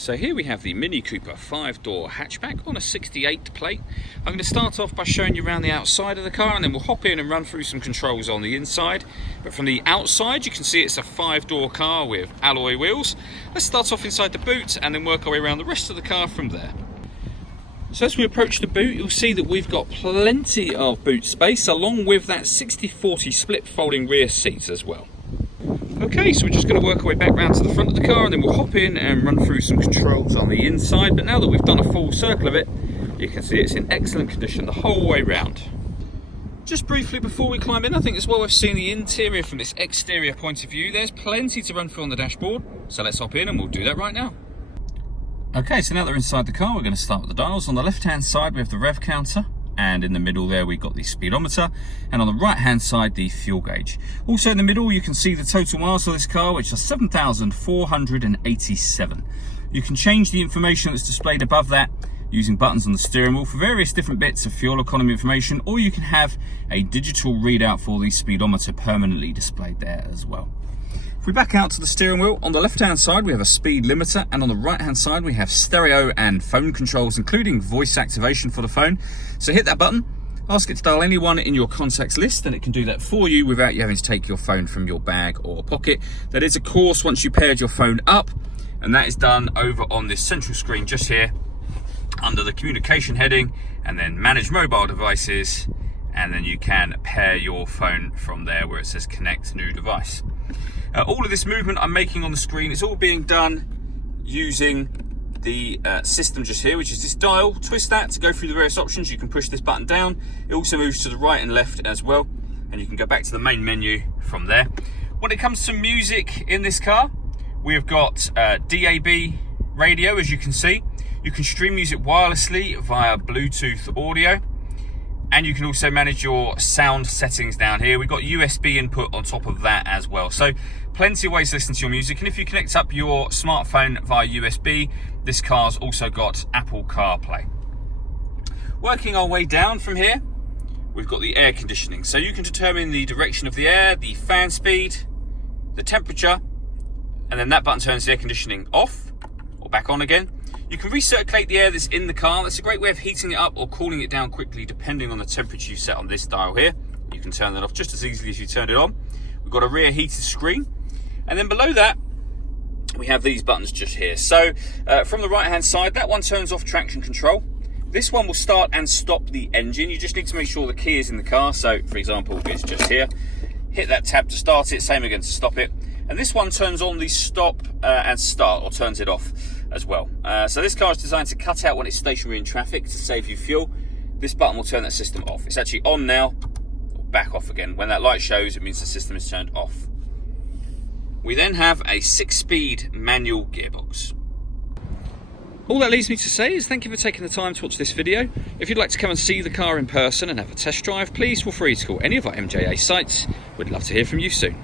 So here we have the Mini Cooper 5-door hatchback on a 68 plate. I'm going to start off by showing you around the outside of the car, and then we'll hop in and run through some controls on the inside. But from the outside you can see it's a 5-door car with alloy wheels. Let's start off inside the boot and then work our way around the rest of the car from there. So as we approach the boot, you'll see that we've got plenty of boot space, along with that 60/40 split folding rear seat as well. Okay, so we're just going to work our way back round to the front of the car, and then we'll hop in and run through some controls on the inside. But now that we've done a full circle of it, you can see it's in excellent condition the whole way round. Just briefly before we climb in, I think it's well worth seeing the interior from this exterior point of view. There's plenty to run through on the dashboard, so let's hop in and we'll do that right now. Okay, so now that we're inside the car, we're going to start with the dials. On the left-hand side, we have the rev counter, and in the middle there, we've got the speedometer, and on the right-hand side, the fuel gauge. Also in the middle, you can see the total miles of this car, which are 7,487. You can change the information that's displayed above that using buttons on the steering wheel for various different bits of fuel economy information, or you can have a digital readout for the speedometer permanently displayed there as well. If we back out to the steering wheel, on the left-hand side we have a speed limiter, and on the right-hand side we have stereo and phone controls, including voice activation for the phone. So hit that button, ask it to dial anyone in your contacts list, and it can do that for you without you having to take your phone from your bag or pocket. That is, of course, once you paired your phone up, and that is done over on this central screen just here under the communication heading, and then manage mobile devices, and then you can pair your phone from there where it says connect new device. All of this movement I'm making on the screen is all being done using the system just here, which is this dial. Twist that to go through the various options. You can push this button down. It also moves to the right and left as well, and you can go back to the main menu from there. When it comes to music in this car, we've got DAB radio, as you can see. You can stream music wirelessly via Bluetooth audio. And you can also manage your sound settings down here. We've got USB input on top of that as well. So plenty of ways to listen to your music. And if you connect up your smartphone via USB, this car's also got Apple CarPlay. Working our way down from here, we've got the air conditioning. So you can determine the direction of the air, the fan speed, the temperature, and then that button turns the air conditioning off or back on again. You can recirculate the air that's in the car. That's a great way of heating it up or cooling it down quickly depending on the temperature you set on this dial here. You can turn that off just as easily as you turned it on. We've got a rear heated screen. And then below that, we have these buttons just here. So from the right hand side, that one turns off traction control. This one will start and stop the engine. You just need to make sure the key is in the car. So for example, it's just here. Hit that tab to start it, same again to stop it. And this one turns on the stop and start, or turns it off as well. So this car is designed to cut out when it's stationary in traffic to save you fuel. This button will turn that system off. It's actually on now, or back off again. When that light shows, it means the system is turned off. We then have a 6-speed manual gearbox. All that leaves me to say is thank you for taking the time to watch this video. If you'd like to come and see the car in person and have a test drive, please feel free to call any of our MJA sites. We'd love to hear from you soon.